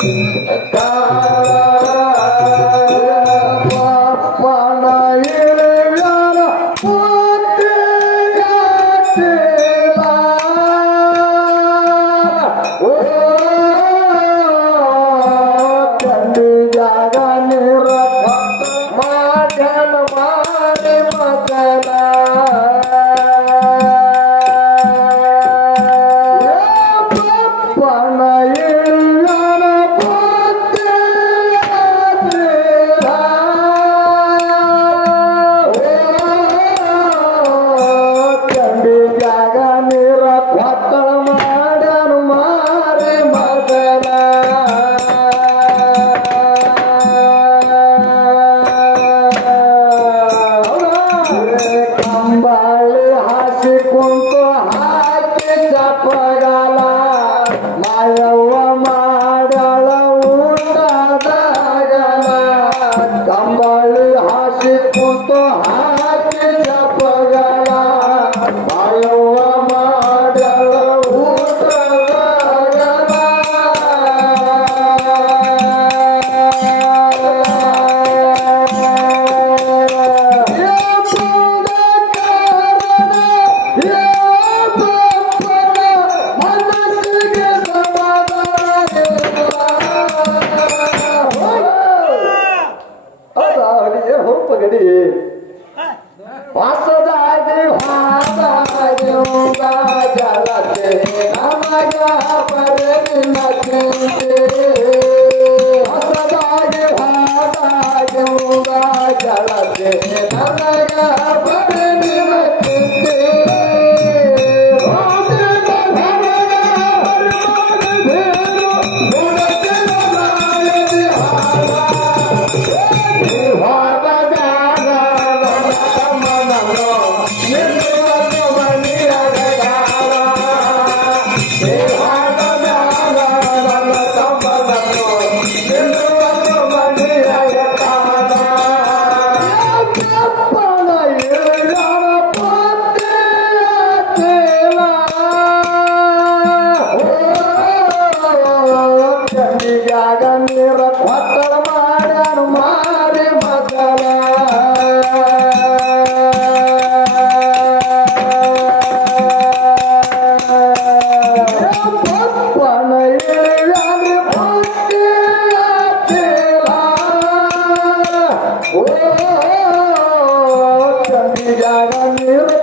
Thank Oh. Meu.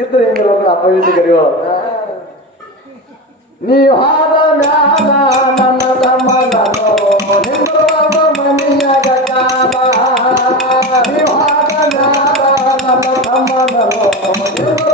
ಇದ್ರೆ ಏನಿಲ್ಲ ಕೂಡ ಅಪವಿತ್ರ ಕರೆಯೋ ನೀವು ಹಾದ ಮ್ಯಾಲ ನನ್ನ ತಮ್ಮ ನಾನು ನಿಂಬುವ ಮನೆಯಾಗ ಕಾಲ. ನೀವು ಹಾದ ಮ್ಯಾಲ ನನ್ನ ತಮ್ಮ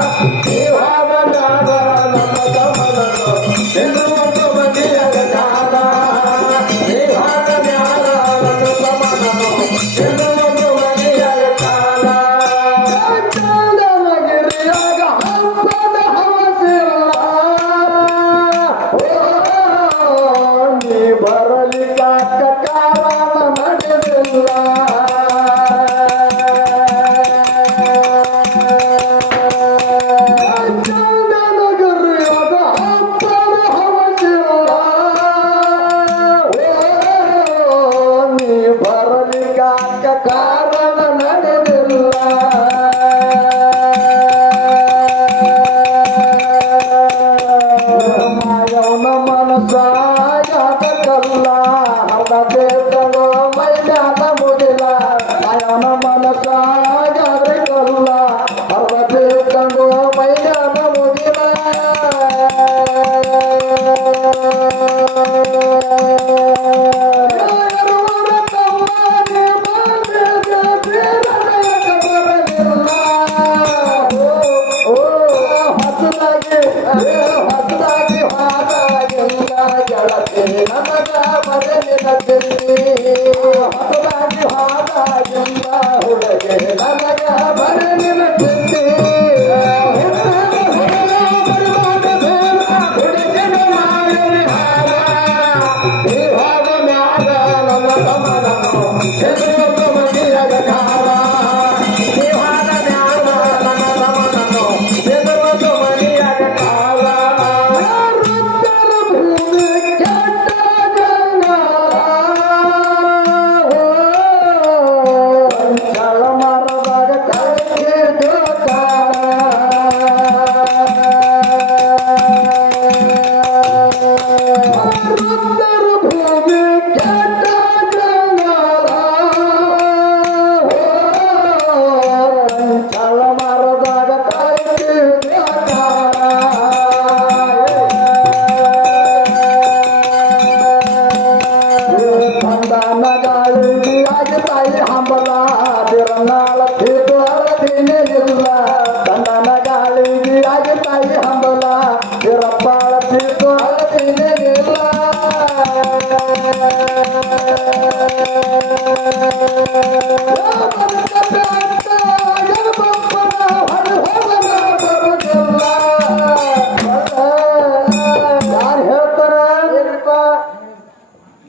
Thank you.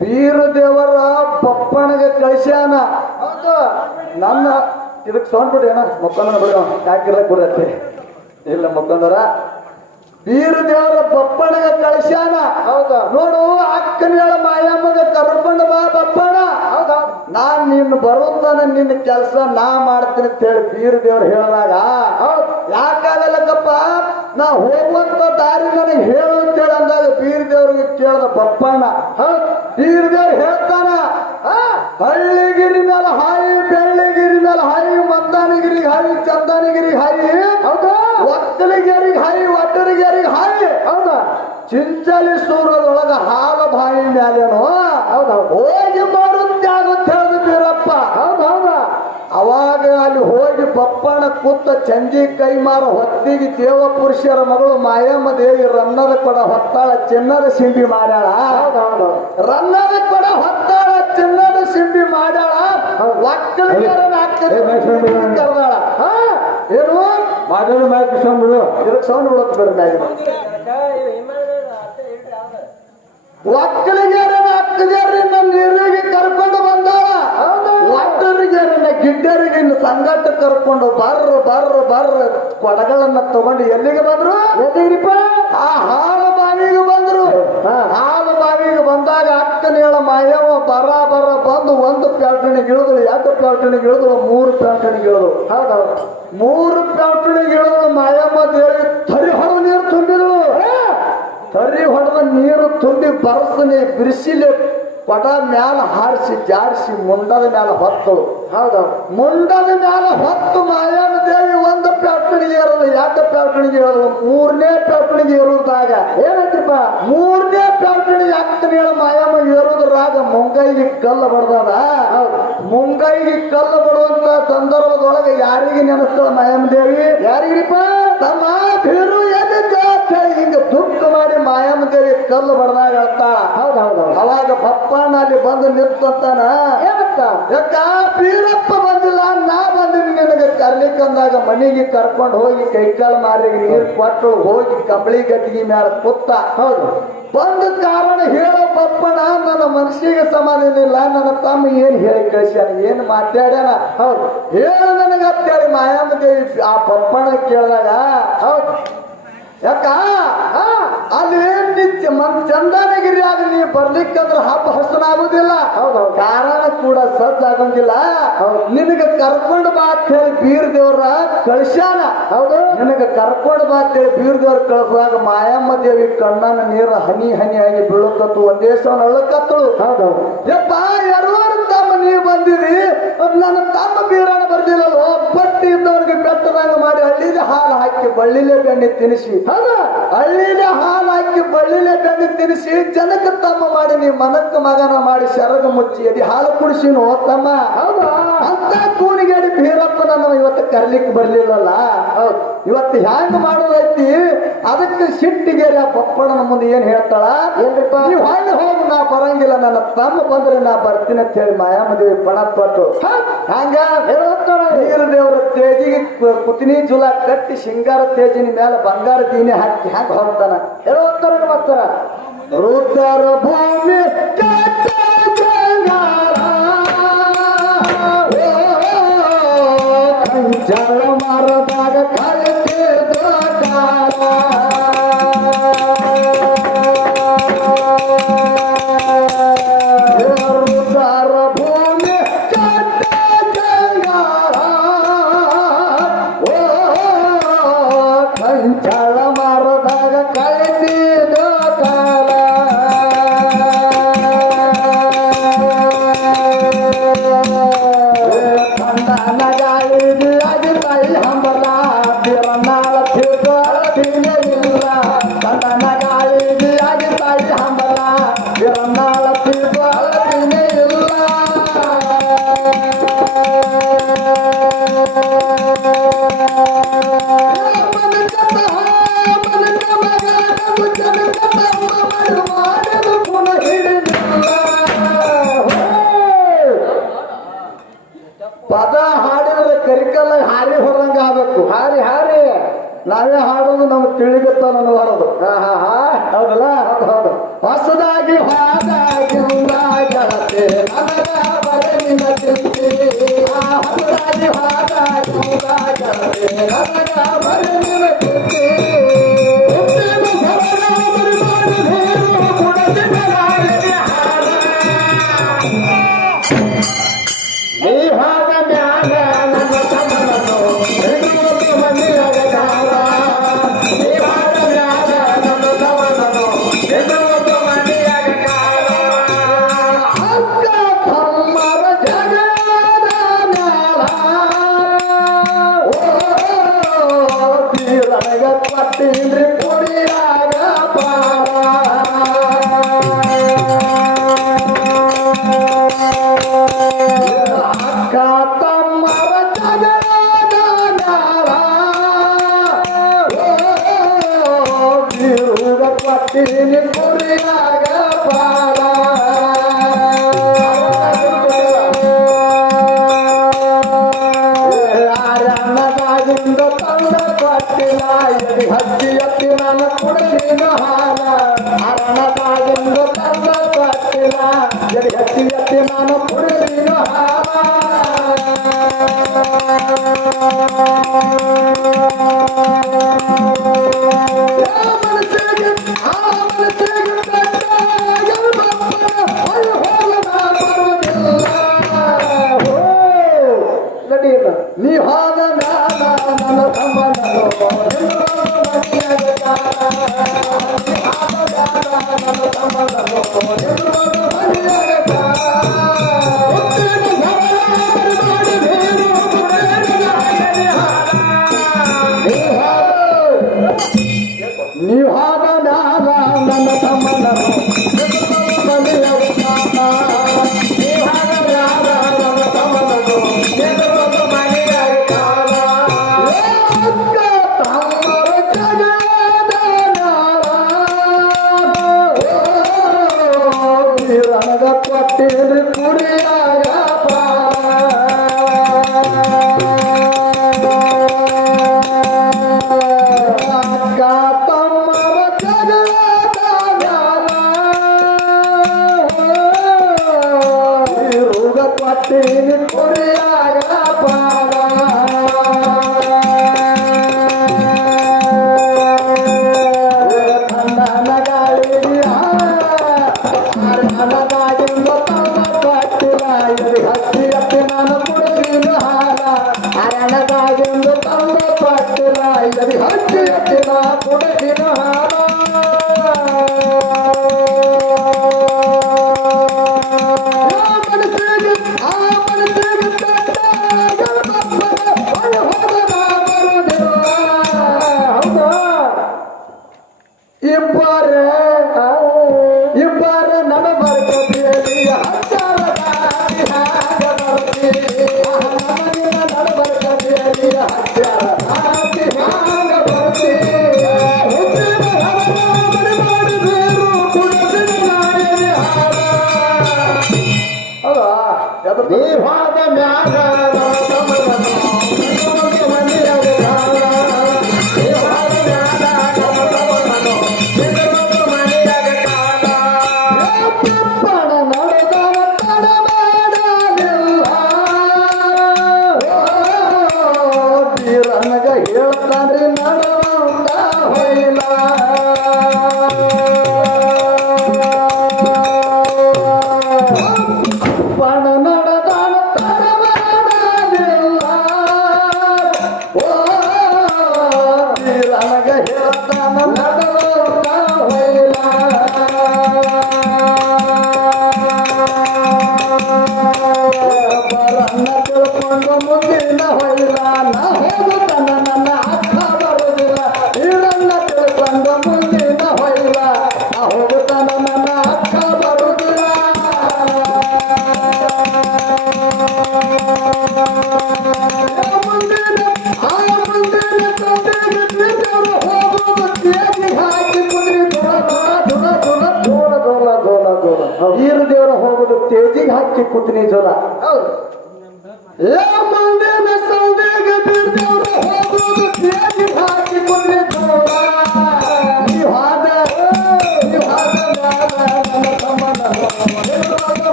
ಬೀರ ದೇವರ ಪಪ್ಪನಿಗೆ ಕಳಿಸ್ಯಾನ. ಹೌದು. ನನ್ನ ಇದಕ್ಕೆ ಸೌಂಡ್ ಬಿಡಿ ಅಣ್ಣ ಮಕ್ಕಳನ್ನ ಬಿಡ. ಯಾಕಿರ ಕೊಡತ್ತೆ ಇಲ್ಲ ಮಕ್ಕಂದರ ವೀರ ದೇವರ ಪಪ್ಪನಿಗೆ ಕಳಿಸ್ಯಾನ. ಹೌದಾ. ನೋಡು ಅಕ್ಕನ ಮಾಯಮ್ಮಗ ಕರ್ಕೊಂಡು ಬಾ ಬಪ್ಪಣ ಹೌದಾ. ನಾನ್ ನಿನ್ನ ಬರುತ್ತಾನ ನಿನ್ನ ಕೆಲಸ ನಾ ಮಾಡ್ತೀನಿ ಅಂತ ಹೇಳಿ ವೀರ ದೇವ್ರು ಹೇಳಿದಾಗ ಯಾಕಾಗಲ್ಲಕ್ಕಪ್ಪ ನಾ ಹೋಗುವಂತ ದಾರಿ ನನಗೆ ಹೇಳು. ಅಂತ ಹೇಳಿ ಅಂದಾಗ ಬೀರ ದೇವ್ರಿಗೆ ಕೇಳ್ದ ಬಪ್ಪಣ್ಣ. ಬೀರ ದೇವ್ರು ಹೇಳ್ತಾನ ಹಳ್ಳಿಗಿರಿ ಮೇಲೆ ಹಾಯಿ ಬೆಳ್ಳಿಗಿರಿ ಮೇಲೆ ಹಾಯಿ ಮಂದಾನಗಿರಿ ಹಾಯಿ ಚಂದನಗಿರಿ ಹಾಯಿ ಹೌದಾ? ಒಕ್ಕಲಿಗೆರಿಗೆ ಹಾಯಿ ಒಟ್ಟರಿಗೆರಿಗೆ ಹಾಯಿ. ಹೌದಾ? ಚಿಂಚಲಿ ಸೂರದೊಳಗ ಹಾಲ ಬಾಯಿ ಮ್ಯಾಲೇನೋ ಹೌದಾ ಹೋಗಿ ಮಾರುತ್ಯಾಗುತ್ತೆ ಹೇಳಿದ ಬೀರಪ್ಪ. ಹೌದಾ ಅವಾಗ ಅಲ್ಲಿ ಹೋಗಿ ಬಪ್ಪಣ ಕೂತ ಚಂಜಿ ಕೈ ಮಾರ ಹೊತ್ತಿಗೆ ದೇವ ಪುರುಷರ ಮಗಳು ಮಾಯಮ್ಮ ದೇವಿ ರನ್ನದ ಕೊಡ ಹೊತ್ತಾಳ ಚಿನ್ನದ ಸಿಂಬಿ ಮಾಡ್ಯಾಳ ರನ್ನದ ಕೊಡ ಹೊತ್ತಾಳ ಚಿನ್ನದ ಸಿಂಬಿ ಮಾಡ್ಯಾಳ ಕರ್ದಾಳ ಏನು ಮಾತಾಡಿ ಬಿಡು ಇದಕ್ಕೆ ಸೌಂಡ್ ಬಿಡತ್ ಬೇಡ ಕರ್ಕೊಂಡು ಇನ್ನು ಸಂಗಟ ಕರ್ಕೊಂಡು ಬರ್ರ ಬರ್ರ ಬರ್ರ ಕೊಡಗಳನ್ನ ತಗೊಂಡು ಎಲ್ಲಿಗೆ ಬಂದ್ರು? ಎಲ್ಲಿಗ್ರಿಪ್ಪ ಆ ಹಾಲು ಬಾವಿಗೆ ಬಂದ್ರು. ಹಾಲು ಬಾವಿಗೆ ಬಂದಾಗ ಅಕ್ಕನ ಹೇಳ ಮಾಯವ ಬರ ಬರ ಬಂದು ಒಂದು ಪ್ಯಾಟಣಿಗೆ ಇಳಿದ್ರು ಎರಡು ಪ್ಯಾಟಣಿಗೆ ಇಳಿದ್ರು ಮೂರು ಪ್ಯಾಟಣಿಗೆ ಇಳಿದ್ರು ಹೌದೌದು ಮೂರು ಪ್ಯಾಟಣಿಗೆ ಇಳಿದ್ರು ಮಾಯಮ್ಮ ದೇವಿ ತರಿ ಹೊಡೆದು ನೀರು ತುಂಬಿದ್ರು ತರಿ ಹೊಡೆದ ನೀರು ತುಂಬಿ ಬರಸನೆ ಬಿರ್ಸಿಲೆ ಪಟ ಮ್ಯಾಲ ಹಾರಿಸಿ ಜಾಡಿಸಿ ಮುಂಡದ ಮ್ಯಾಲ ಹೊತ್ತು ಹೌದು. ಮುಂಡದ ಮ್ಯಾಲ ಹೊತ್ತು ಮಾಯಮ್ಮ ದೇವಿ ಒಂದು ಪ್ಯಾಟಣಿಗೆ ಏರೋದು ಯಾಕೆ ಪ್ಯಾಟಣಿಗೆ ಏರೋದು ಮೂರನೇ ಪ್ಯಾಟಣಿಗೆ ಇರುವಂತಾಗ ಏನಂತಪ್ಪ? ಮೂರನೇ ಪ್ಯಾಟ್ಣಿ ಯಾಕೆ ಹೇಳ ಮಾಯಮ್ಮ ಏರೋದ್ರಾಗ ಮುಂಗೈಗೆ ಕಲ್ಲು ಬಡ್ದಾನ ಮುಂಗೈಗೆ ಕಲ್ಲು ಬಡುವಂತ ಸಂದರ್ಭದೊಳಗೆ ಯಾರಿಗೆ ನೆನೆಸ್ತಾಳ ಮಾಯಮ್ಮ ದೇವಿ? ಯಾರಿಗ್ರಿಪ್ಪ? ತಮ್ಮ ಬೀರು ಹೇಳಿ ಹಿಂಗ ದುಃಖ ಮಾಡಿ ಮಾಯಮ್ಮ ದೇವಿ ಕಲ್ಲು ಬಡದಾಗ ಹೇಳ್ತಾಳ. ಹೌದು ಹೌದು ಹೌದು. ಅವಾಗ ಪಪ್ಪಣ್ಣ ಅಲ್ಲಿ ಬಂದು ನಿಂತಾನ ಏನಂತ ಯಾಕ? ಬೀರಪ್ಪ ಬಂದಿಲ್ಲ ನಾ ಬಂದಿನಿ ನಿನಗೆ ಕರ್ಲಿಕ್ಕೆ ಅಂದಾಗ ಮನೆಗೆ ಕರ್ಕೊಂಡು ಹೋಗಿ ಕೈಕಾಲು ಮಾರಿಗೆ ನೀರು ಕೊಟ್ಟು ಹೋಗಿ ಕಬಳಿ ಗಟ್ಟಿಗೆ ಮೇಲೆ ಕುತ್ತ ಹೌದು. ಬಂದ ಕಾರಣ ಹೇಳೋ ಪಪ್ಪಣ ನನ್ನ ಮನಸ್ಸಿಗೆ ಸಮಾಧಾನ ಇಲ್ಲ ನನ್ನ ತಮ್ಮ ಏನು ಹೇಳಿ ಕಳಿಸ್ಯಾನ? ಏನು ಮಾತಾಡ್ಯಾನ? ಹೌದು. ಹೇಳು ನನಗೆ ಅಂತೇಳಿ ಮಾಯಾಮ ದೇವಿ ಆ ಪಪ್ಪಣ ಕೇಳಿದಾಗ ಹೌದು. ಯಾಕ? ಅಲ್ಲಿ ನಿತ್ಯ ಮನ್ ಚಂದನಗಿರಿ ಆಗ ನೀ ಬರ್ಲಿಕ್ಕಂದ್ರ ಹಬ್ಬ ಹಸನಾಗುದಿಲ್ಲ ಕಾರಣ ಕೂಡ ಸಜ್ಜಾಗಂಗಿಲ್ಲ. ನಿನಗೆ ಕರ್ಕೊಂಡು ಬಾ ಅಂತ ಹೇಳಿ ಬೀರ್ ದೇವ್ರ ಕಳಿಸ್ಯಾನ. ಹೌದು. ನಿನಗೆ ಕರ್ಕೊಂಡು ಬಾ ಅಂತ ಹೇಳಿ ಬೀರ್ ದೇವ್ರ ಕಳ್ಸುವಾಗ ಮಾಯಮ್ಮ ದೇವಿ ಕಣ್ಣನ ನೀರ ಹನಿ ಹನಿ ಆಗಿ ಬೀಳಕತ್ತು ಒಂದೇ ಸಲ ಅಳುಕತ್ತಳು. ಹೌದು ಯಪ್ಪ ಯಾರು ತಮ್ಮ ನೀವು ಬಂದಿರಿ ನನ್ನ ತಮ್ಮ ಬೀರಣ ಬರ್ದಿಲ್ಲಲ್ವ ಇದ್ದವ್ರಿಗೆ ಬೆಟ್ಟದಂಗ ಮಾಡಿ ಹಳ್ಳಿಲೆ ಹಾಲು ಹಾಕಿ ಬಳ್ಳಿಲೆ ಬೆಣ್ಣೆ ತಿನ್ನಿಸಿ ಹೌದಾ ಹಳ್ಳಿಲೆ ಹಾಲು ಹಾಕಿ ಬಳ್ಳಿಲೆ ಬೆಣ್ಣೆ ತಿನ್ನಿಸಿ ಜನಕ್ಕೆ ತಮ್ಮ ಮಾಡಿ ನೀ ಮನಕ್ಕ ಮಗನ ಮಾಡಿ ಶರಗ ಮುಚ್ಚಿ ಅದಿ ಹಾಲು ಕುಡಿಸಿನು ತಮ್ಮ. ಹೌದಾ? ಅಂತ ಕೂನಿಗೇಡಿ ಬೀರಪ್ಪ ನನ್ನ ಇವತ್ತು ಕರ್ಲಿಕ್ಕೆ ಬರ್ಲಿಲ್ಲಲ್ಲ? ಇವತ್ತು ಹ್ಯಾಂಗ ಮಾಡೋದೈತಿ? ಅದಕ್ಕೆ ಸಿಟ್ಟಿಗೇರಿ ಆ ಪಪ್ಪಣ ಮುಂದೆ ಏನ್ ಹೇಳ್ತಾಳ? ನೀವು ಹಣ್ಣು ಹೋಗಿ ನಾ ಬರಂಗಿಲ್ಲ ನನ್ನ ತಮ್ಮ ಬಂದ್ರೆ ನಾ ಬರ್ತೀನಿ ಅಂತ ಹೇಳಿ ಮಾಯಾಮದೇವಿ ಪಣ ಪಟ್ಟು ಹಂಗ ನೀರು ದೇವರ ತೇಜಿಗೆ ಕು- ಕುತಿನಿ ಜುಲ ಕಟ್ಟಿ ಶೃಂಗಾರ ತೇಜಿನ ಮೇಲೆ ಬಂಗಾರ ದೀನಿ ಹಾಕಿ ಹ್ಯಾಂಗ ಹೋಗ್ತಾನ ಓದ್ತಾರ ಮಾಸ್ತರ ರುದ್ರ ಭೂಮಿ ಜಲ ಮರದಾಗ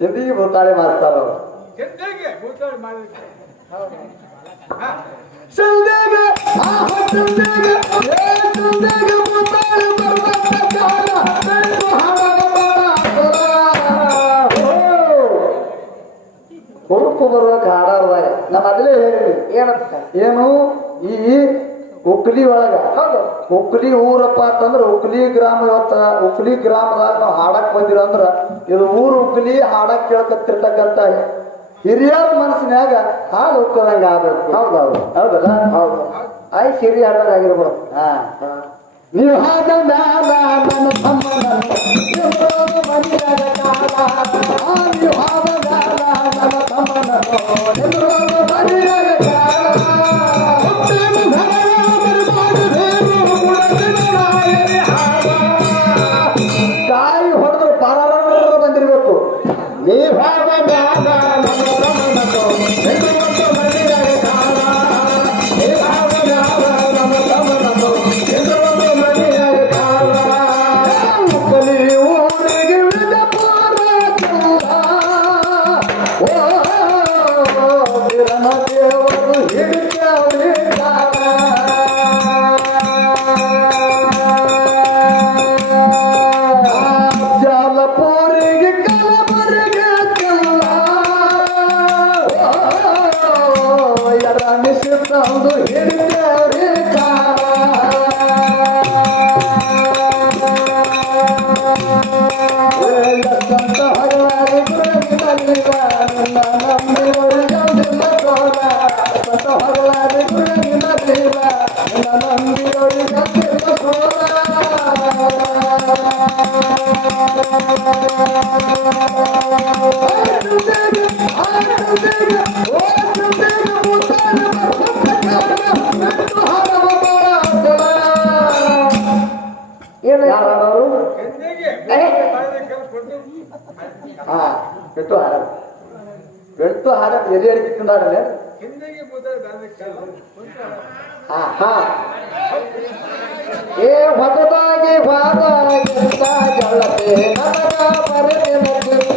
ಎಂದಿಗೆ ಭೂತಾಳೆ ಮಾಡ್ತಾರ? ಅವರು ಚಂದೇಗ ಏ ಬರುವಾಗ ನಮ್ಮ ಅದಲೇ ಹೇಳಿ ಏನಂತ? ಏನು? ಈ ಉಕ್ಲಿ ಒಳಗ ಹೌದು. ಉಕ್ಲಿ ಊರಪ್ಪ ಅಂತಂದ್ರೆ ಉಕ್ಲಿ ಗ್ರಾಮ ಇವತ್ತ ಉಕ್ಲಿ ಗ್ರಾಮದಾಗ ನಾವು ಹಾಡಕ್ ಬಂದಿರ ಅಂದ್ರ ಇದು ಊರು ಉಕ್ಲಿ ಹಾಡಕ್ ಕೇಳ್ಕತ್ತಿರ್ತಕ್ಕಂತ ಹಿರಿಯರ ಮನಸ್ಸಿನಾಗ ಹಾಡು ಉಕ್ಕದಂಗ ಆಗ್ಬೇಕು. ಹೌದು ಹೌದಲ್ಲ? ಹೌದು. ಆಯ್ ಸಿರಿ ಹಾಡೋದಾಗಿರ್ಬೋದು ಹಾ. ನೀವು ಹಾಡ ಯಾರು ಹಾ ಬೆಟ್ಟು ಹಾರ ಬೆಟ್ಟು ಹಾರ ಎದೆ ಅಡಿಕೆ ತಿಂದಾಡಲೆ आहा। के भागा गुप्ता जलते नमका परते मुक्ति